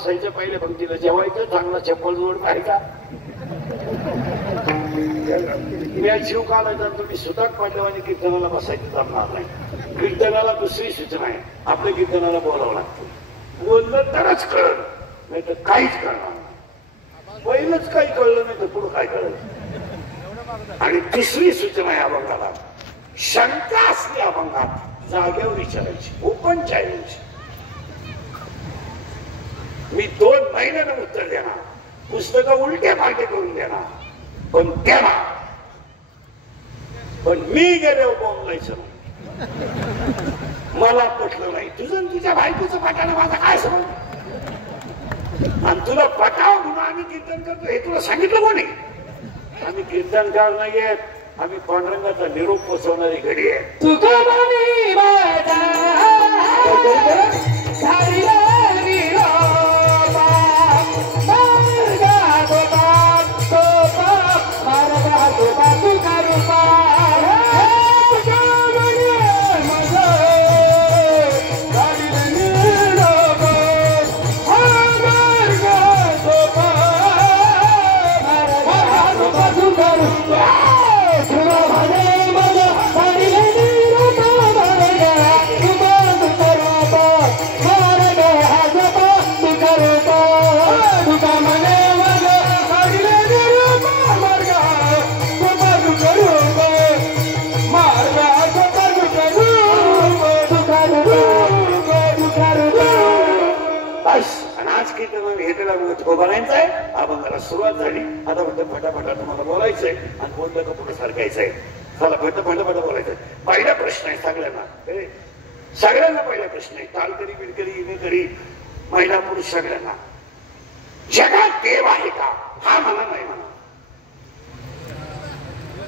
बसायचं पहिल्या पंक्तीला, जेवायचं, चांगला चप्पल जोड पाहायचा, शिव काढायचा, तुम्ही सुताक पाठवाने कीर्तनाला बसायचं जमणार नाही. कीर्तनाला दुसरी सूचना आहे, आपल्या कीर्तनाला बोलावं लागतं. बोललं तरच कळलं, नाही तर काहीच कळणार नाही. पहिलंच काही कळलं नाही तर पुढं काय कळलं. आणि तिसरी सूचना आहे अभंगाला, शंका असली अभंगात जाग्यावर विचारायची, ओपन चॅलेंज. मी 2 महिन्यानं उत्तर देणार, पुस्तकं उलटे फालटे करून देणार, पण देणार. पण मी गेल्यावर बोंबलायचं नाही. मला पटलं नाही, तुझं तुझ्या बायकोचं पटायला माझा काय समज. आणि तुला पटावं म्हणून आम्ही कीर्तन करतो हे तुला सांगितलं कोणी? आम्ही कीर्तनकार नाहीये, आम्ही पांडुरंगाचा निरोप पोचवणारी घडी आहे. बनायचंय. अभंगाला सुरुवात झाली, आता फक्त फटाफटा तुम्हाला बोलायचंय आणि बोललं का पुढे सारखायचंय. चला फक्त फटाफट बोलायचंय. पहिला प्रश्न आहे सगळ्यांना, सगळ्यांना पहिला प्रश्न आहे, तालकरी बिलकरी इनेकरी महिला पुरुष सगळ्यांना, जगात देव आहे का? हा म्हणा नाही म्हणा,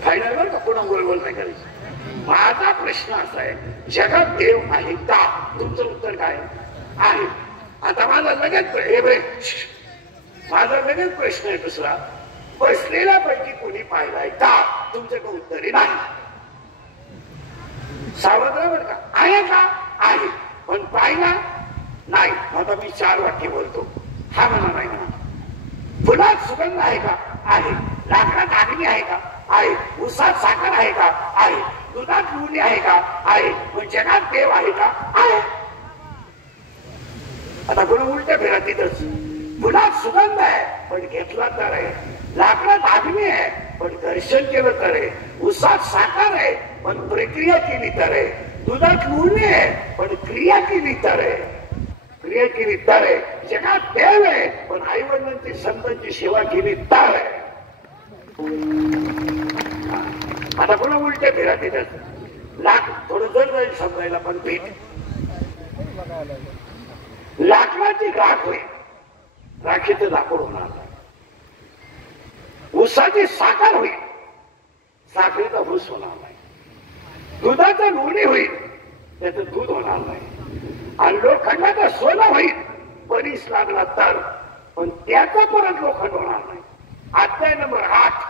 फायनल बरं का, पुन्हा गोलगोल नाही करायचं. माझा प्रश्न असा आहे, जगात देव आहे का? तुमचं उत्तर काय आहे? आता माझा लगेच प्रश्न आहे दुसरा, बसलेल्या पैकी कोणी पाहिलाय का? तुमच्याकडे उत्तरे नाही. सावध बरं का, आहे का? आहे, पण पाहिला नाही. आता मी 4 वाक्य बोलतो, हा म्हणा नाही म्हणा. फुलात सुगंध आहे का? आहे. लाकडात अग्नी आहे का? आहे. उसात साखर आहे का? आहे. दुधात लोणी आहे का? आहे. पण जगात देव आहे का? आहे. आता कोणी उलट फिरा तिथंच, फुलात सुगंध आहे पण घेतला तर आहे, लाकडात अग्नी आहे पण दर्शन केलं तर आहे, उसात साखर आहे पण प्रक्रिया केली तर आहे, दुधात लोणी आहे पण क्रिया केली तर आहे, क्रिया केली तर आहे. जगात देव आहे पण आई वडिलांची संतांची सेवा केली तर आहे. आता कोणा उलटे फिरा तिथंच, लाख थोडं जड जाईल समजायला, पण पीठ लाकडाची राख होईल, राखीचं लाकूड होणार नाही. उसाची साखर होईल, साखरेचा ऊस होणार नाही. दुधाचं लोणी होईल, त्याचं दूध होणार नाही. आणि लोखंडाचं सोनं होईल बरीच लागला तर, पण त्याचा परत लोखंड होणार नाही. अध्याय नंबर 8,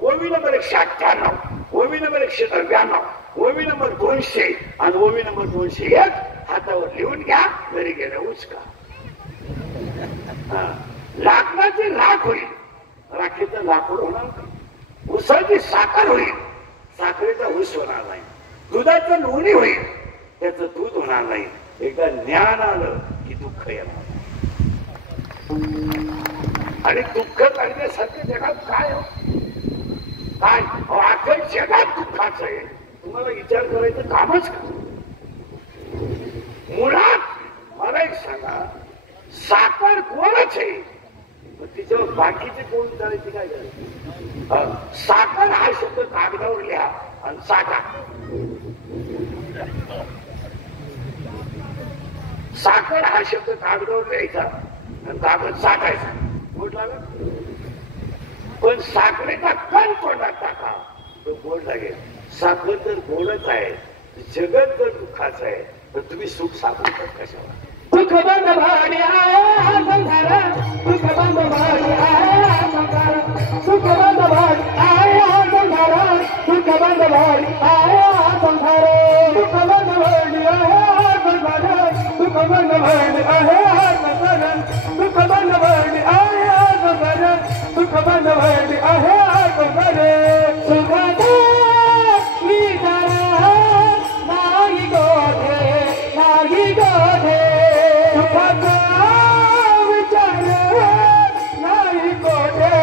ओवी नंबर 198, ओवी नंबर 199, ओवी नंबर 200 आणि ओवी नंबर 201 हातावर लिहून घ्या, घरी गेल्या उचका. लाकडाची राख होईल, राखीचं लाकूड होणार नाही. उसाची साखर होईल, साखरेचा ऊस होणार नाही. दुधाचं लोणी होईल, त्याचं दूध होणार नाही. एकदा ज्ञान आलं की दुःख येणार. आणि दुःख काढण्यासारखं जगात काय हो? काय अख्खं जगात दुःखाचं आहे. तुम्हाला विचार करायचं कामच का? मुळात मला एक सांगा, साखर कोणच आहे, तिच्यावर बाकीचे कोण करायची काय गरज? साखर हा शब्द कागदावर लिहा आणि साठा. साखर हा शब्द कागदावर लिहायचा आणि कागद साठायचा, गोड लागेल. पण साखरेचा कण तोंडात टाका, तो गोड लागेल. साखर तर गोडच आहे, जगत जर दुःखाचं आहे, तर तुम्ही सुख साखरतात कशाला? दुःख बंद भाडी आया संसार, दुःख बंद भाडी आया संसार, सुख बंद भाडी आया संसार, दुःख बंद भाडी आया संसार, दुःख बंद भाडी आया संसार, दुःख बंद भाडी आया संसार, दुःख बनवली आहे अगोदरे सुखदा विचार नाही गोधे नाही गोधे सुखदा विचार नाही गोधे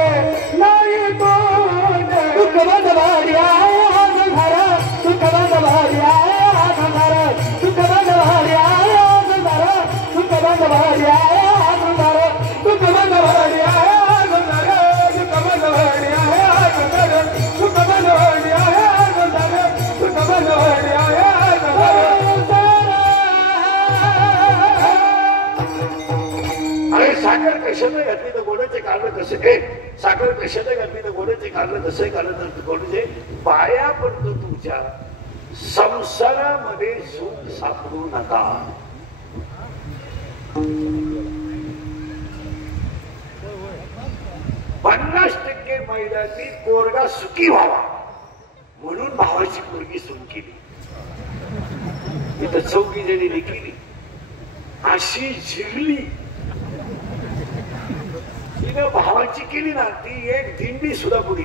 नाही गोधे सुख बनवली आहे अगोदरे सुख बनवली आहे अगोदरे सुख बनवली आहे अगोदरे सुख बनवली आहे अगोदरे सुख बनवली आहे अरे साखर कशाने घातली तर गोडाचे कारण कसे हे साखर कशाने घातली तर गोडाचे कारण कसं कारण तर गोडाचे पाया पडतो तुमच्या संसारामध्ये सुख सापडू नका. 50% महिलांनी पोरगा सुखी व्हावा म्हणून भावाची पोरगी सून केली. इथं 4 जणी केली अशी झिरली तिनं भावाची केली ना ती एक दिंडी सुद्धा पुढे.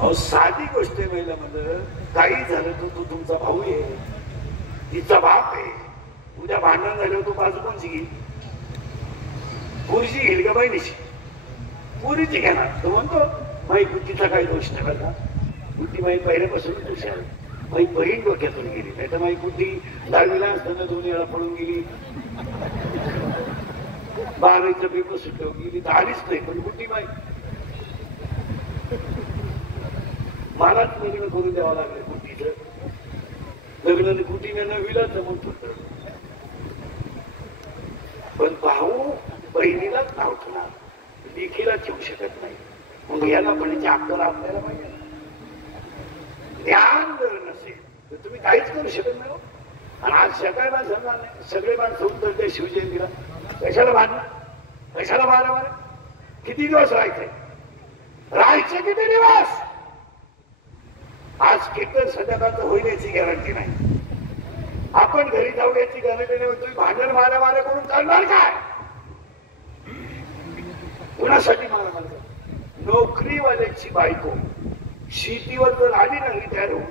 अहो साधी गोष्ट आहे महिला म्हणलं काही झालं तर तू तुमचा भाऊ आहे तिचा बाप आहे उद्या भांडण झालं तू बाजू कोणची घेईल पुरीची घेईल का बहिणीची पुरीची घेणार तो म्हणतो माई बुद्धीचा काही दोष नाही बघा बुद्धी माई पहिल्यापासून हुशार माई बहीण डोक्यातून गेली नाही तर माई बुद्धी 10वीला असताना 2 वेळा पळून गेली 12वीचा पेपर सुटलो गेली तर आलीच नाही पण बुद्धी माई मलाच लग्न करून द्यावं लागलं बुद्धीचं लग्नाने बुद्धीने नवीला जमून होतं पण भाऊ बहिणीलाच नाव ठेवणार लेखीला ठेवू शकत नाही. मग याला पण अक्कल आपल्याला पाहिजे ज्ञान जर नसेल तर तुम्ही काहीच करू शकत नाही. आणि आज सगळ्यांना जमणार नाही सगळे माणसं उत्तर द्या शिवजयंतीला कशाला बांधणार कशाला मारा किती दिवस राहायचे किती दिवस. आज कीर्तन संध्याकाळचं होईल याची गॅरंटी नाही. आपण घरी जाऊ याची गॅरंटी नाही. तुम्ही भांडण मारा करून करणार काय कुणासाठी मला म्हणतो नोकरीवाल्याची बायको शेतीवर जर आली नाही तयार होऊन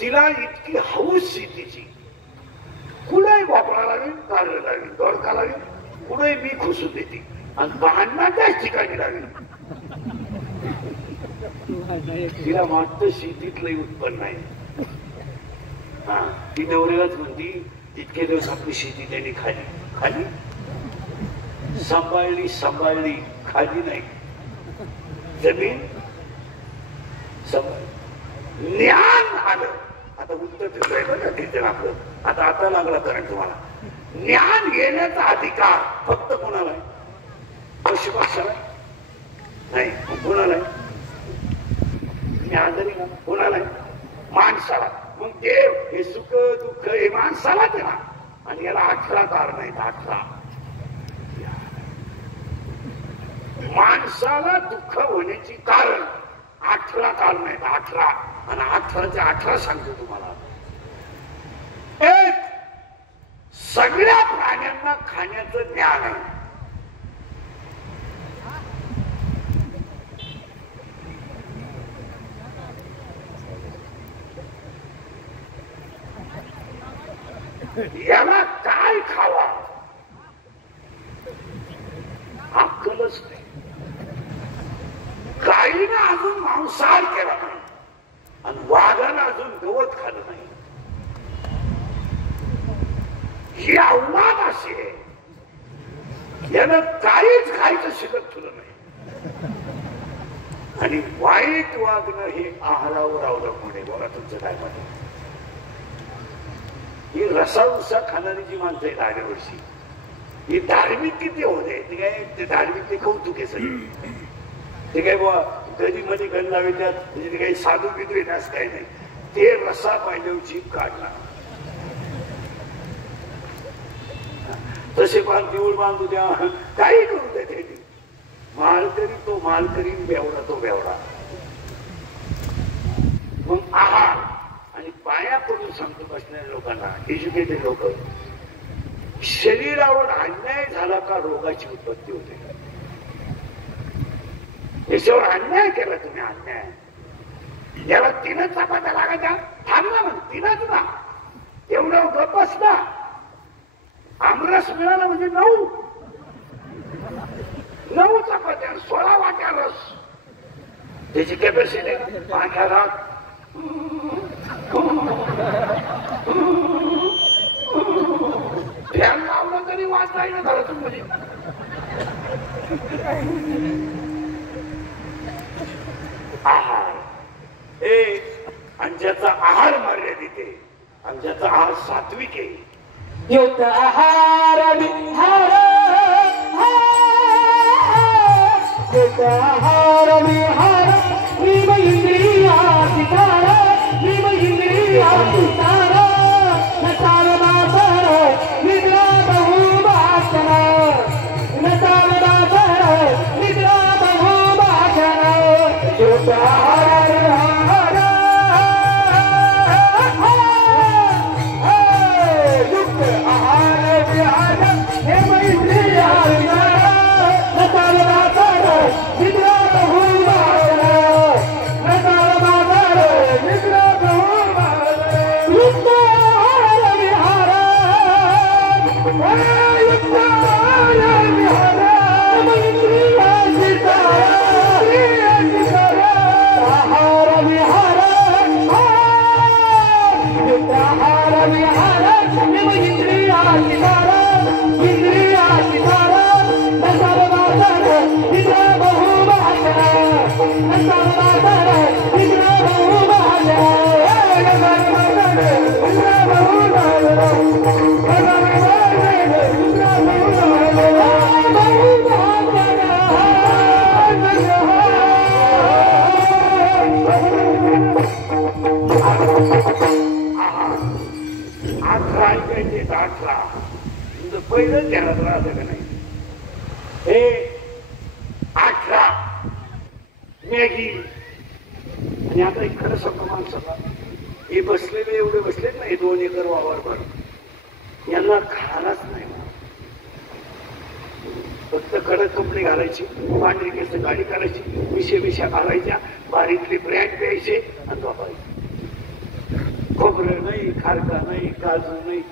तिला इतकी हौस शेतीची कुठेही वापरा लागेल कारलं लागेल दोडका लागेल कुठेही मी खुसून देते आणि भांडणा त्याच ठिकाणी लागेल. तिला मात्र शेतीतलंही उत्पन्न आहे. हा ती नवऱ्यालाच म्हणती तितके दिवस आपली शेती त्यांनी खाली सांभाळली खाली नाही जमीन सांभाळली. ज्ञान आलं आता उत्तर फिरलंय बघा कीर्तन आपलं आता लागला कारण तुम्हाला ज्ञान घेण्याचा अधिकार फक्त कोणाला आहे पशुपक्षाला नाही कोणाला आहे आजारी ना कोणाला माणसाला. मग देव हे सुख दुःख हे माणसाला देणार आणि याला 18 कारण आहेत. 18 माणसाला दुःख होण्याची कारण 18 कारण आहेत. 18 आणि 18चे 18 सांगतो तुम्हाला. एक सगळ्या प्राण्यांना खाण्याचं ज्ञान आहे. याला काय खावा अक्कलच नाही. गायीनं अजून मांसाहार केला नाही आणि वाघानं अजून गवत खाल्लं नाही. ही अवलाद अशी आहे यानं काहीच खायचं शिकत तुला नाही. आणि वाईट वागणं हे आहारावर अवलंबून आहे. बघा तुमचं काय म्हणणं ही रसाउसा खाणारी जी माणसं आहेत आल्या वर्षी ही धार्मिक किती होते ते काय ते धार्मिक ते कौतुक आहे सगळं. ते काय बुवा कधी मध्ये गण लावतात म्हणजे ते काही साधू बिधू येत असं काही नाही. ते रसा पाहिजे जीभ काढणार तसे बांधून बांधू द्या काही करू द्या ते मालकरी तो मालकरी बेवडा तो बेवडा. मग आहार आणि पाया पडून सांगतो बसणाऱ्या लोकांना एज्युकेटेड लोक शरीरावर अन्याय झाला का रोगाची उत्पत्ती होते. याच्यावर अन्याय केला तुम्ही, अन्याय. याला 3 चपात्या लागायच्या, थांब ना, 3च ना, एवढं गप्पच ना. आमरस मिळाला म्हणजे 9 चपात्या, 16 वाट्या रस. त्याची कॅपॅसिटी पाण्यात फॅन लावलं तरी वाचता येईल खरं तुम्ही. आहार हे, आणि ज्याचा आहार मर्यादित आहे आणि ज्याचा आहार सात्विक आहे. युक्त आहार विहार, युक्त आहार विहार, निम इंद्रिया सितार, निम इंद्रिया सितार, नसावदासर निद्रा बहुभाषण, नसावदासर निद्रा बहुभाषण. युक्त आहार विहार, युक्त आहार विहार, निम इंद्रिया सितार, नसावदासर निद्रा बहुभाषण, नसावदासर निद्रा बहुभाषण. युक्त आहार विहार, युक्त आहार विहार, निम इंद्रिया सितार, आहार विहार, युक्त आहार विहार, निम इंद्रिया सितार, इंद्रिया सितार, नसावदासर निद्रा बहुभाषण, नसावदासर निद्रा बहुभाषण, नसावदासर निद्रा बहुभाषण, अठरा ऐकायचे 18 पहिलं ध्यानात राहतं का नाही. हे 18 मॅगी. आणि आता एक खरं सांगतो माणसाला, हे बसलेले एवढे बसलेत ना, हे 2 एकर वावरभर, यांना खाणारच नाही. फक्त कडक कपडे घालायची, पांढरी केस गाडी करायची, मिशा घालायच्या, बारीकले ब्रँड प्यायचे आणि वापरायचे. खोबरं नाही, खारका नाही, काजू नाही,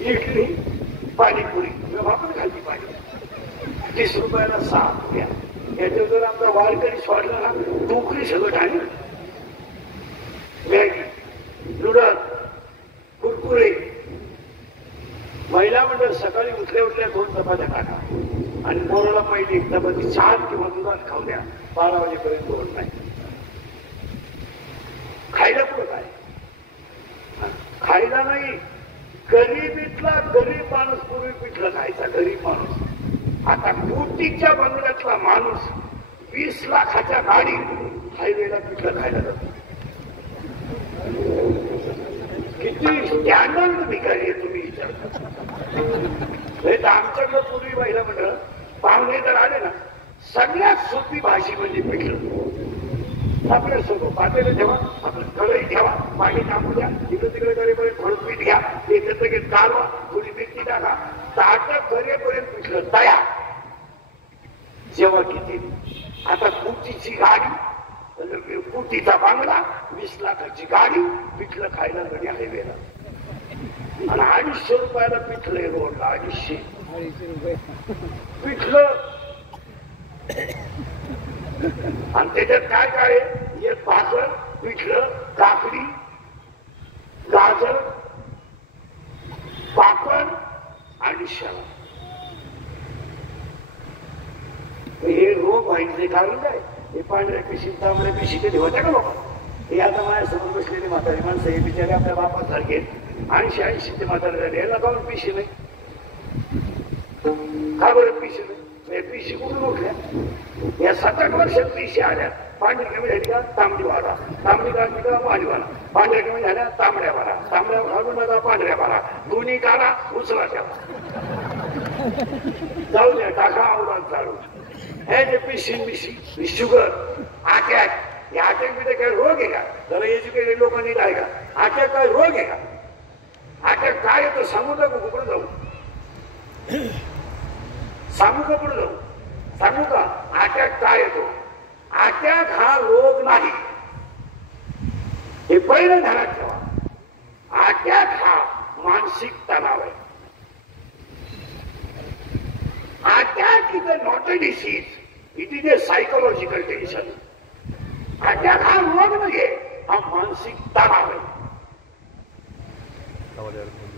इडली, पाणीपुरी आपण खाल्ली पाणी. 30 रुपयाला 6 रुपया. याच्या जर आमचा वारकरी सोडला ना, टोकरी सगळं आणलं. Maggi, noodle, Kurkure. महिला मंडळ सकाळी उठल्या 2 चपात्या टाका आणि पोराला पहिली 1 चपाती छान किंवा दुधात खाऊ द्या. 12 वाजेपर्यंत बोलत नाही. खायला पुढं काय? खायला नाही. गरीबीतला गरीब माणूस पूर्वी पिठलं खायचा, गरीब माणूस. आता कोटीच्या बंगल्यातला माणूस 20 लाखाच्या गाडी हायवेला पिठलं खायला जातो. किती स्टँडर्ड भिकारी आहे तुम्ही विचारता. आमच्याकडं पूर्वी महिला मंडळ पाहुणे जर आले ना, सगळ्यात सोपी भाजी म्हणजे पिठलं. आपल्या सोबत पातेलं ठेवा, आपलं कढई ठेवा, पाणी टाकू द्या, इकडे तिकडे करेपर्यंत थोडं पीठ घ्या, एकत्र घेत कालवा, थोडी मिरची टाका, ताटं करेपर्यंत पिठलं तयार. जेव्हा किती. आता कुटीची गाडी, कुटीचा बांगला, 20 लाखाची गाडी, पिठलं खायला गडी हायवेला. आणि 250 रुपयाला पिठलं रोडला, 250 पिठलं. आणि त्याच्यात काय काय आहे? एक भाकर, पिठलं, काकडी, गाजर, पापड आणि शाळा. हे रोग व्हायचे कारण काय? हे पांढऱ्या पिशी, तांबड्या पिशी कधी होत्या का बाबा? हे आता माझ्यासमोर बसलेली म्हातारी माणसं, हे बिचारे आपल्या बापासारखे 80-80 म्हातारे झाले. याला का पिशी नाही? का बरं पिशी नाही? पिशी कुठून उठल्या? या 7-8 वर्षात पिशी आल्या. पांढरी कमी झाली का तांबडी वारा, तांबडी काढली का पाणी वारा, पांढऱ्या कमी झाल्या तांबड्या वारा, तांबड्या घालून नका पांढऱ्या वारा, दोन्ही काढा उचला ठेवा. जाऊ द्या, टाका आवडात चालू. हे जे पिशी शुगर, अटॅक, या अटॅक बिटॅक काय रोग आहे का? जरा एज्युकेटेड लोकांनी काय का अटॅक काय रोग आहे का? अटॅक काय येतो सांगू का पुढे जाऊ? सांगू का पुढे जाऊ? सांगू का अटॅक काय येतो? अटॅक हा रोग नाही, हे पहिलं ध्यानात ठेवा. अटॅक हा मानसिक तणाव आहे. Attack is not a disease, it is a psychological tension. Attack हा रोग नाहीये, हा मानसिक तणाव आहे.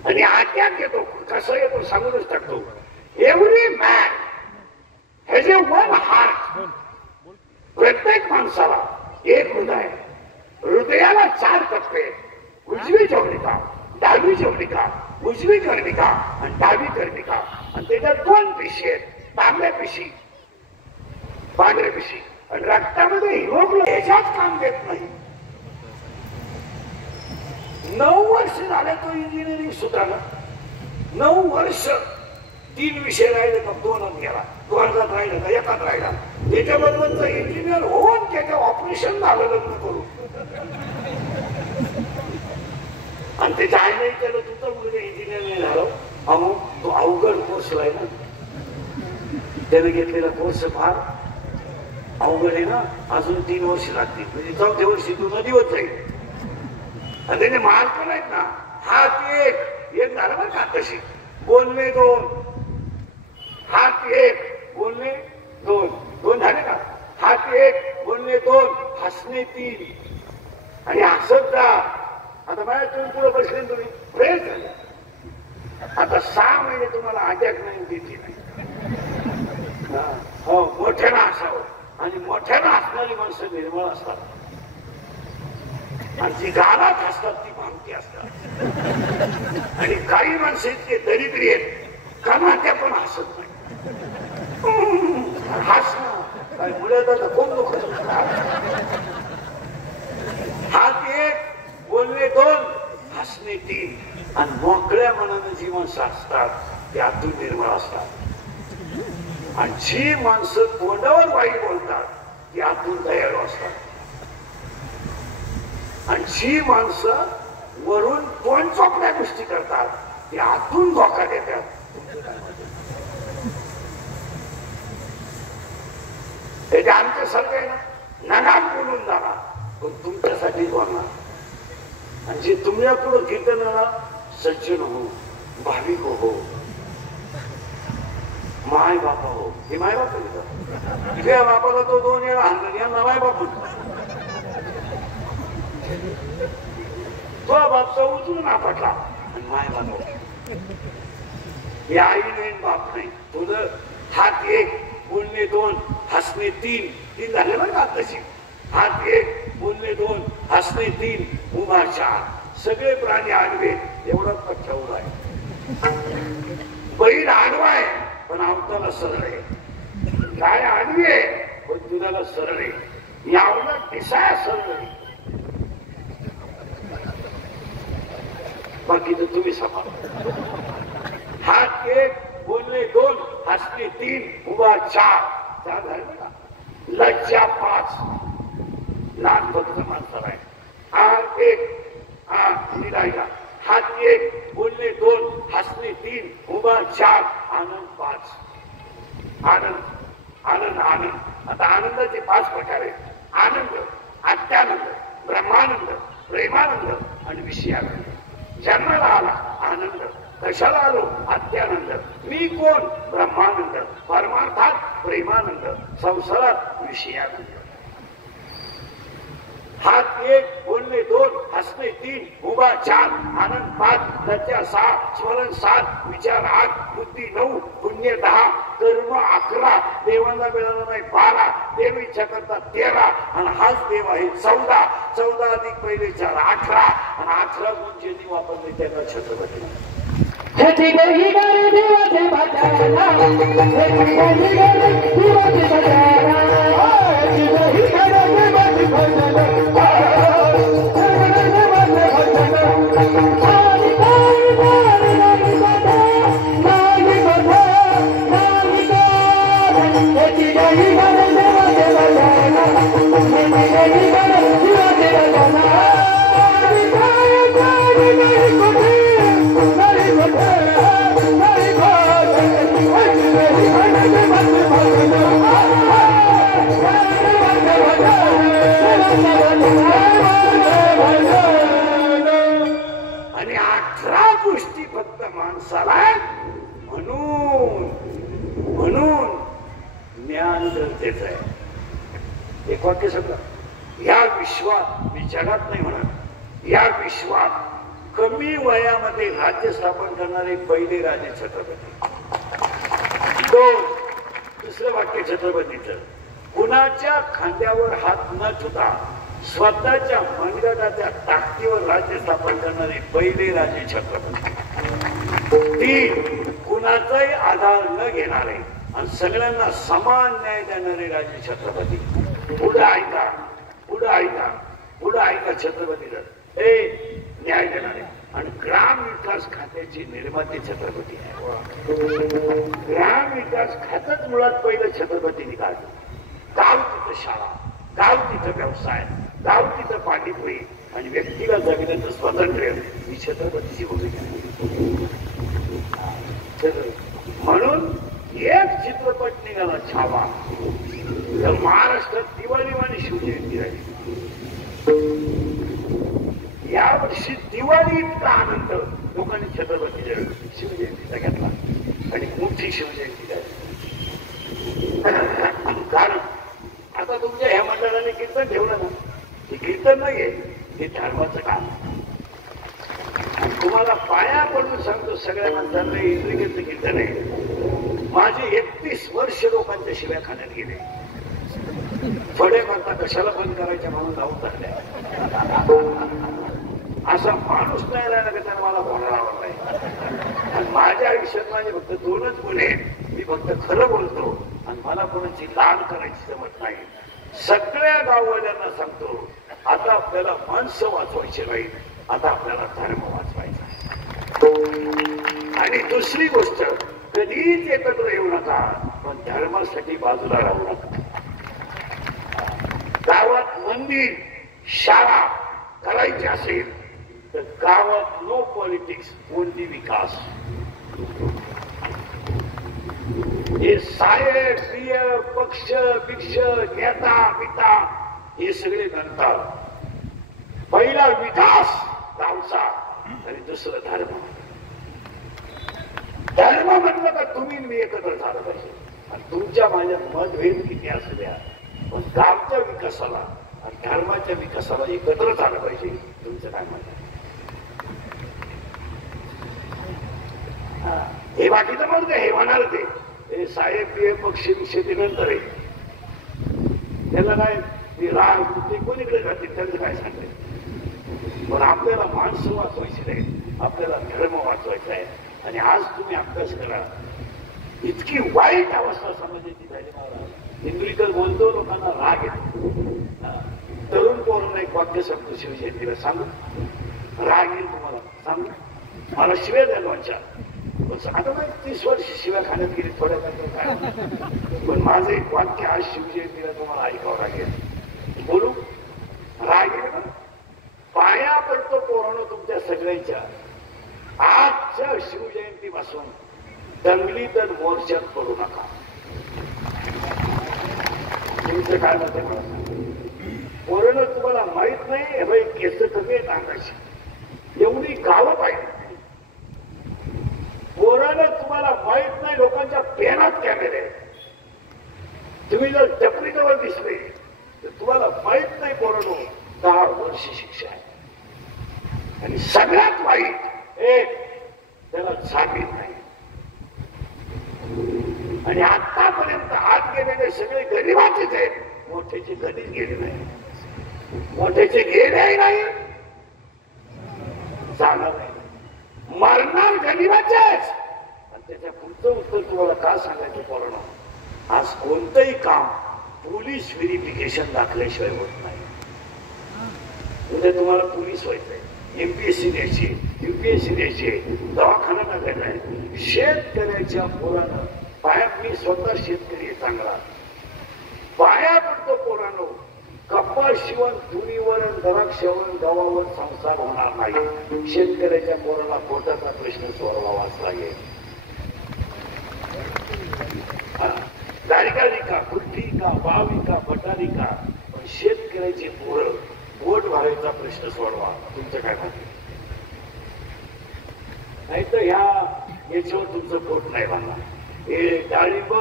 आणि अटॅक येतो कसं येतो सांगूनच टाकतो. Every man has a one heart. प्रत्येक माणसाला एक हृदय. हृदयाला 4 टप्पे, उजवी जवनिका, डावी जवनिका, उजवी कर्णिका आणि डावी कर्णिका. आणि त्याच्यात 2 पिशी आहेत, तांबड्या पिशी, पांढऱ्या पिशी. आणि रक्तामध्ये हिमोग्लोबिन याच्यात काम देत नाही. 9 वर्ष झाले तो इंजिनिअरिंग सुधारला. 9 वर्ष 3 विषय राहिले का 2 गेला, 2 राहिला का 1 राहिला. त्याच्याबरोबरचा इंजिनियर होऊन त्याचं ऑपरेशन झालं लग्न करून. आणि त्याच्या आईने केलं तू तर मुलगा इंजिनियर नाही झालं. अहो तो अवघड कोर्स आहे ना, त्याने घेतलेला कोर्स फार अवघड आहे ना. अजून 3 वर्ष लागतील, म्हणजे 4थ्या वर्षी तू नदीवर जाईल. आणि त्याचे मार्क नाहीत ना. हात एक झालं ना का तशी. बोलणे 2, हात 1, बोलणे 2 झाले का. हात 1, बोलणे 2, हसणे 3. आणि हसत जा. आता माझ्या तुम्ही पुढे बसले तुम्ही फ्रेश झाले. आता 6 महिने तुम्हाला अटॅक नाही, भीती नाही. हो मोठ्यानं हसावं. आणि मोठ्यानं हसणारी माणसं निर्मळ असतात. आणि जी गालात हसतात ती भामटी असतात. आणि काही माणसं इतके दरिद्री आहेत कनाट्या पण हसत नाही. हसणं काय मुलं कोण लोक. हात 1, बोलणे 2, हसणे 3. आणि मोकळ्या मनानं जी माणसं असतात ती आतून निर्मळ असतात. आणि जी माणसं तोंडावर वाईट बोलतात ती आतून दयाळू असतात. आणि जी माणसं वरून तोंड चोपड्या गोष्टी करतात ती आतून धोका देतात. ते आमच्यासारखं आहे ना, ननाम बोलून जाणार पण तुमच्यासाठी बोलणार. आणि जे तुम्ही पुढे कीर्तनाला सज्जन हो, भाविक हो, माय बापा हो. हे माय बाप तुझ्या बापाला तो 2 वेळा हाणला, यांना माय बाप तो बापचा उचलून आपटला. आणि माय बाप हे आई नाही बाप नाही. तुझं हात 1, बोलणे 2, हसणे 3 झाले ना का तशी. हात 1, बोलणे 2, हसणे 3, उभा 4. सगळे प्राणी आडवे, एवढाच पठ्यावर आहे. बैल आडवा आहे पण अवताला सरळ आहे. गाय आडवी आहे पण दुधाला सरळ आहे. यावला दिसाया सरळ आहे. बाकी तर तुम्ही सांभाळ. हात 1, बोलणे 2, हसणे 3, उभा 4 झाले ना. लज्जा 5 लहान भक्त माणसाला आहे. हात 1 राहिला. हात 1, बोलणे 2, हसणे 3, उभा 4, आनंद 5. आनंद आनंद आनंद. आता आनंदाचे 5 प्रकार आहेत. आनंद, अत्यानंद, ब्रह्मानंद, प्रेमानंद आणि विषयानंद. जन्माला आला आनंद, कशाला आलो अत्यानंद. मी कोण ब्रह्मानंद, परमार्थात प्रेमानंद, संसारात विषयानंद. हात 1, बोलणे 2, हसणे 3, उभा 4, आनंद 5, लज्जा 6, स्मरण 7, विचार 8, बुद्धी 9, पुण्य 10, कर्म 11, देवांना मिळालं नाही 12, देव इच्छा करतात 13. आणि हाच देव आहे 14. 14 अधिक पहिले 4 18. आणि 18 गुण ज्यांनी वापरले त्यांना छत्रपती. Thank you. एक वाक्य समजा, या विश्वात, मी जगात नाही म्हणत, या विश्वात कमी वयामध्ये राज्य स्थापन करणारे पहिले राजे छत्रपती. दोन, दुसरं वाक्य छत्रपतीचं, कुणाच्या खांद्यावर हात न ठेवता स्वतःच्या मनगटाच्या ताकदीवर राज्य स्थापन करणारे पहिले राजे छत्रपती. तीन, कुणाचाही आधार न घेणारे आणि सगळ्यांना समान न्याय देणारे राजे छत्रपती. पुढे ऐका, पुढे ऐका, पुढे ऐका छत्रपती न्याय देणारे. आणि ग्राम विकास खात्याची निर्माते छत्रपती आहे. ग्राम विकास खातच मुळात पहिलं छत्रपतींनी काढलं. गाव तिथं शाळा, गाव तिथं व्यवसाय, गाव तिथं पाणीपुरी आणि व्यक्तीला जगण्याचं स्वातंत्र्य ही छत्रपतीची भूमिका आहे. म्हणून एक चित्रपट निघाला छावा, तर महाराष्ट्रात दिवाळी आणि शिवजयंती राहिली. यावर्षी दिवाळी इतका आनंद लोकांनी छत्रपती शिवजयंतीचा घेतला आणि मोठी शिवजयंती झाली. कारण आता तुमच्या ह्या मंडळाने कीर्तन ठेवलं ना, हे कीर्तन नाहीये, हे धर्माचं काम. तुम्हाला पाया पडून सांगतो सगळ्या माणसांना, इंद्रिकेचं कीर्तन आहे. माझे 31 वर्ष लोकांच्या शिव्या खाण्यात गेले. फडे करता कशाला बंद करायच्या म्हणून लावून टाकल्या. असा माणूस नाही राहिला का त्याला मला बोलावं नाही. आणि माझ्या आयुष्यात माझे फक्त दोनच गुन्हे, मी फक्त खरं बोलतो आणि मला कोणाची लाल करायची जमत नाही. सगळ्या गाववाल्यांना सांगतो, आता आपल्याला माणसं वाचवायची नाही, आता आपल्याला धर्म वाचवायचा. आणि दुसरी गोष्ट, कधीच एकत्र येऊ नका, पण धर्मासाठी बाजूला राहू नका. गावात मंदिर, शाळा करायची असेल तर गावात नो पॉलिटिक्स, ओनली विकास. हे साहेब प्रिय पक्ष बिक्ष नेता पिता हे सगळे नंतर. पहिला विकास गावचा आणि दुसरं धर्म. धर्म म्हटलं का तुम्ही मी एकत्र झालं पाहिजे. आणि तुमच्या माझ्या मतभेद किती असू द्या, पण गावच्या विकासाला आणि धर्माच्या विकासाला एकत्र झालं पाहिजे. तुमचं काय म्हणणं? हे बाकीचं म्हणून हे म्हणाल ते साहेब हे पक्षी विषय नंतर आहे, त्याला काय राग ते कोणीकडे जातील त्यांचं काय सांगते. पण आपल्याला माणसं वाचवायची नाही, आपल्याला धर्म वाचवायचा आहे. आणि आज तुम्ही अभ्यास करा, इतकी वाईट अवस्था समाजाची झाली महाराज. इंग्लिकर बोलतो, लोकांना राग येतो. तरुण पोरांना एक वाक्य सांगतो शिवजयंतीला, सांगू राग येईल तुम्हाला, सांगू मला शिव्या द्या लोणच्या. आता नाही 30 वर्ष शिव्या खाण्यात गेली थोड्या काय, पण माझं एक वाक्य आज शिवजयंतीला तुम्हाला ऐकावं लागेल. बोलू राग येईल, पाया पडतो पोरांनो तुमच्या सगळ्यांच्या. आजच्या शिवजयंतीपासून दंगली तर मोर्चात करू नका. तुमचं काय मत आहे मला सांगा. पोरांनो तुम्हाला माहित नाही भाई केस कमी आहेत अंगाची, एवढी गावं पाहिजे. पोरांनो तुम्हाला माहित नाही लोकांच्या पेनात कॅमेरे. तुम्ही जर टपरीजवळ दिसले तर तुम्हाला माहित नाही पोरांनो 10 वर्ष शिक्षा आहे. आणि सगळ्यात वाईट एक, त्याला जामीन नाही. आणि आतापर्यंत आत गेलेले सगळे गरीबाचेच आहेत, मोठ्याचे कधीच गेले नाही. मोठ्याचे गेलेही नाही, जाणार नाही, मरणार गरीबाचेच. आणि त्याच्या पुढचं उत्तर तुम्हाला का सांगायचं पोरांनो, आज कोणतंही काम पोलीस व्हेरिफिकेशन दाखल्याशिवाय होत नाही. उद्या तुम्हाला पोलीस व्हायचंय, MPSC द्यायची, UPSC द्यायची, दवाखाना टाकायचा आहे. शेतकऱ्याच्या पोरानं पाया, मी स्वतः शेतकरी आहे चांगला, पाया पडतो पोरांनो, कपाळ शिवण तुरीवर द्राक्षावर गव्हावर संसार होणार नाही. शेतकऱ्याच्या पोराला पोटाचा प्रश्न सोडवावाच लागेल. गाडीगाडी का, कुर्ठी का, बावी का, बटारी का, पण शेतकऱ्याची पोरं पोट भरायचा प्रश्न सोडवा. तुमचं काय म्हणते? नाही तर याच्यावर तुमचं पोट नाही भरणार. हे डाळिंब,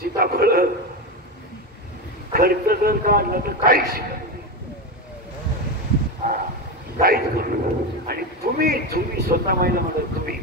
सीताफळ खर्च जर काढला तर काहीच शिकत नाही. काहीच करू नका. आणि तुम्ही स्वतः महिला म्हणतात तुम्ही